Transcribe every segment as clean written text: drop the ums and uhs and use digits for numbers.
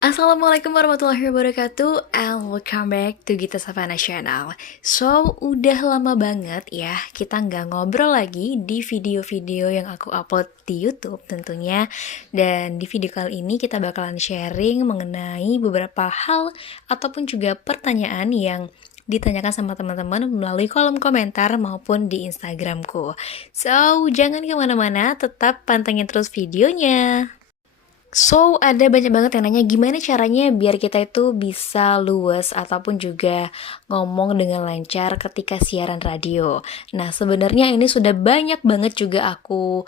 Assalamualaikum warahmatullahi wabarakatuh and welcome back to Gita Savana Channel. So, udah lama banget ya kita nggak ngobrol lagi di video-video yang aku upload di YouTube tentunya. Dan di video kali ini kita bakalan sharing mengenai beberapa hal ataupun juga pertanyaan yang ditanyakan sama teman-teman melalui kolom komentar maupun di Instagramku. So, jangan kemana-mana, tetap pantengin terus videonya. So, ada banyak banget yang nanya gimana caranya biar kita itu bisa luwes ataupun juga ngomong dengan lancar ketika siaran radio. Nah, sebenarnya ini sudah banyak banget juga aku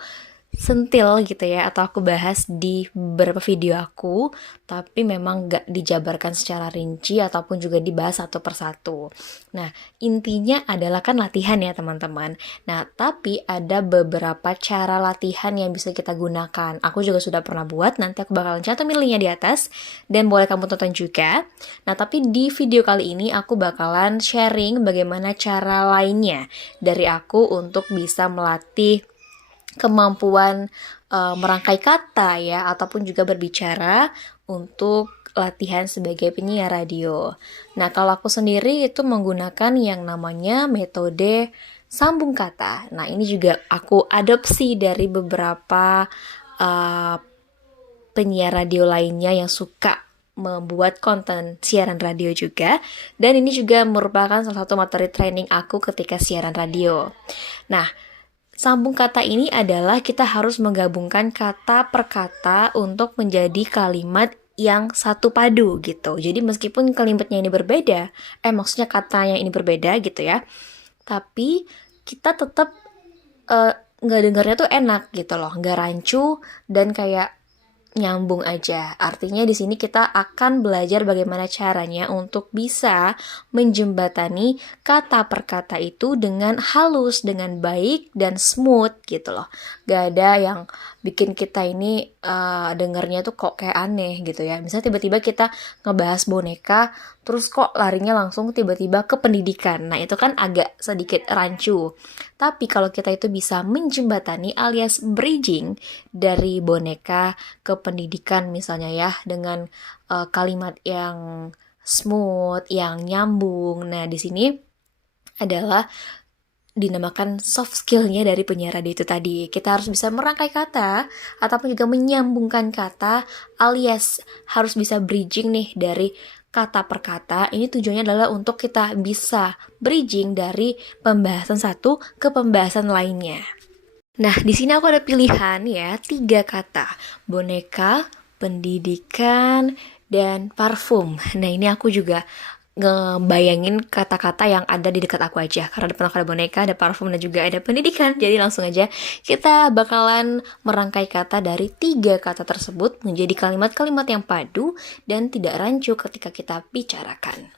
sentil gitu ya, atau aku bahas di beberapa video aku, tapi memang gak dijabarkan secara rinci ataupun juga dibahas satu persatu. Nah, intinya adalah kan latihan ya teman-teman. Nah, tapi ada beberapa cara latihan yang bisa kita gunakan. Aku juga sudah pernah buat, nanti aku bakalan cantumin linknya di atas, dan boleh kamu tonton juga. Nah, tapi di video kali ini aku bakalan sharing bagaimana cara lainnya dari aku untuk bisa melatih kemampuan merangkai kata ya, ataupun juga berbicara untuk latihan sebagai penyiar radio. Nah, kalau aku sendiri itu menggunakan yang namanya metode sambung kata. Nah, ini juga aku adopsi dari beberapa uh, penyiar radio lainnya yang suka membuat konten siaran radio juga. Dan ini juga merupakan salah satu materi training aku ketika siaran radio. Nah, sambung kata ini adalah kita harus menggabungkan kata per kata untuk menjadi kalimat yang satu padu gitu. Jadi meskipun kalimatnya ini berbeda, maksudnya katanya ini berbeda gitu ya, tapi kita tetap nggak dengarnya tuh enak gitu loh, nggak rancu dan kayak nyambung aja. Artinya di sini kita akan belajar bagaimana caranya untuk bisa menjembatani kata per kata itu dengan halus, dengan baik dan smooth gitu loh. Gak ada yang bikin kita ini dengarnya tuh kok kayak aneh gitu ya. Misalnya tiba-tiba kita ngebahas boneka, terus kok larinya langsung tiba-tiba ke pendidikan. Nah, itu kan agak sedikit rancu. Tapi kalau kita itu bisa menjembatani alias bridging dari boneka ke pendidikan misalnya ya, dengan kalimat yang smooth, yang nyambung. Nah, di sini adalah dinamakan soft skill-nya dari penyiar radio itu tadi. Kita harus bisa merangkai kata ataupun juga menyambungkan kata, alias harus bisa bridging nih dari kata per kata. Ini tujuannya adalah untuk kita bisa bridging dari pembahasan satu ke pembahasan lainnya. Nah, di sini aku ada pilihan ya, 3 kata. Boneka, pendidikan, dan parfum. Nah, ini aku juga ngebayangin kata-kata yang ada di dekat aku aja. Karena depan aku ada boneka, ada parfum, dan juga ada pendidikan. Jadi langsung aja kita bakalan merangkai kata dari 3 kata tersebut menjadi kalimat-kalimat yang padu dan tidak rancu ketika kita bicarakan.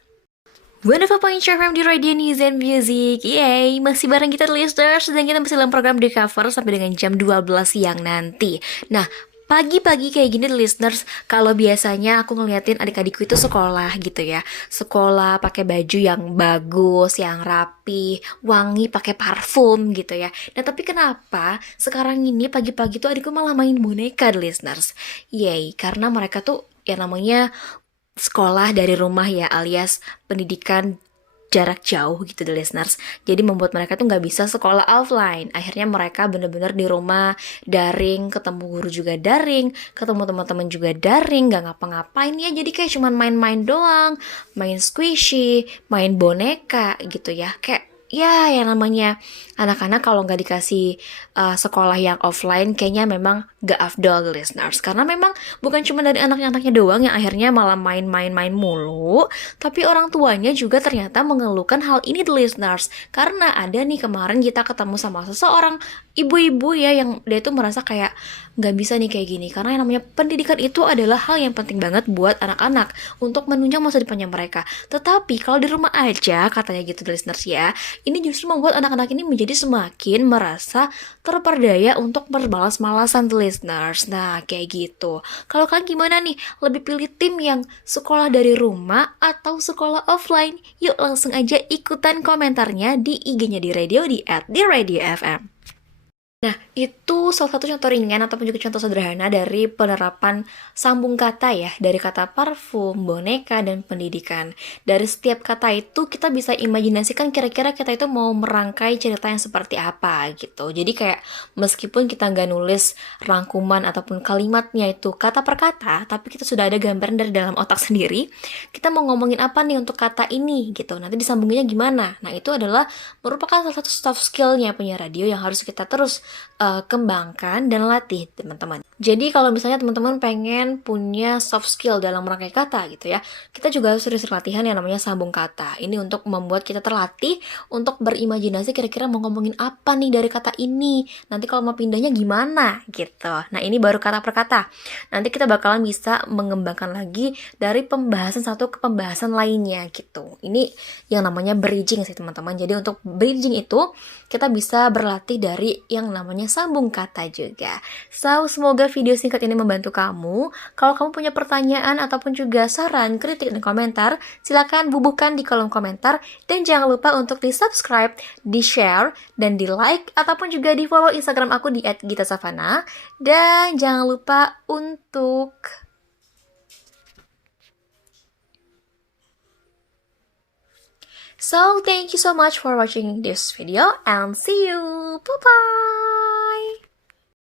Wonderful Point FM di Radio News and Music. Yay, masih bareng kita listeners dan kita masih dalam program The Cover sampai dengan jam 12 siang nanti. Nah, pagi-pagi kayak gini listeners, kalau biasanya aku ngeliatin adik-adikku itu sekolah gitu ya. Sekolah pakai baju yang bagus, yang rapi, wangi, pakai parfum gitu ya. Nah, tapi kenapa sekarang ini pagi-pagi tuh adikku malah main boneka listeners? Yay, karena mereka tuh yang namanya sekolah dari rumah ya, alias pendidikan jarak jauh gitu the listeners. Jadi membuat mereka tuh nggak bisa sekolah offline. Akhirnya mereka bener-bener di rumah daring, ketemu guru juga daring, ketemu teman-teman juga daring, nggak ngapa-ngapain ya. Jadi kayak cuman main-main doang, main squishy, main boneka gitu ya. Kayak ya yang namanya anak-anak kalau nggak dikasih sekolah yang offline kayaknya memang gak afdol listeners, karena memang bukan cuma dari anak-anaknya doang yang akhirnya malah main-main mulu, tapi orang tuanya juga ternyata mengeluhkan hal ini the listeners. Karena ada nih kemarin kita ketemu sama seseorang ibu-ibu ya, yang dia tuh merasa kayak nggak bisa nih kayak gini, karena yang namanya pendidikan itu adalah hal yang penting banget buat anak-anak untuk menunjang masa depannya mereka. Tetapi kalau di rumah aja katanya gitu listeners ya, ini justru membuat anak-anak ini menjadi semakin merasa terperdaya untuk bermalas-malasan listeners. Nah, kayak gitu. Kalau kalian gimana nih? Lebih pilih tim yang sekolah dari rumah atau sekolah offline? Yuk langsung aja ikutan komentarnya di IG-nya di radio di @diradiofm. Nah, itu salah satu contoh ringan ataupun juga contoh sederhana dari penerapan sambung kata ya, dari kata parfum, boneka, dan pendidikan. Dari setiap kata itu kita bisa imajinasikan kira-kira kita itu mau merangkai cerita yang seperti apa gitu. Jadi kayak meskipun kita nggak nulis rangkuman ataupun kalimatnya itu kata per kata, tapi kita sudah ada gambaran dari dalam otak sendiri, kita mau ngomongin apa nih untuk kata ini gitu. Nanti disambunginnya gimana? Nah, itu adalah merupakan salah satu soft skill-nya punya radio yang harus kita terus kembangkan dan latih teman-teman. Jadi kalau misalnya teman-teman pengen punya soft skill dalam merangkai kata gitu ya, kita juga harus sering latihan yang namanya sambung kata. Ini untuk membuat kita terlatih untuk berimajinasi kira-kira mau ngomongin apa nih dari kata ini. Nanti kalau mau pindahnya gimana gitu. Nah, ini baru kata per kata. Nanti kita bakalan bisa mengembangkan lagi dari pembahasan satu ke pembahasan lainnya gitu. Ini yang namanya bridging sih teman-teman. Jadi untuk bridging itu kita bisa berlatih dari yang namanya sambung kata juga. So, semoga video singkat ini membantu kamu. Kalau kamu punya pertanyaan ataupun juga saran, kritik, dan komentar, silakan bubuhkan di kolom komentar. Dan jangan lupa untuk di-subscribe, di-share, dan di-like, ataupun juga di-follow Instagram aku di @gitasavana. Dan jangan lupa untuk So, thank you so much for watching this video and see you. Bye-bye.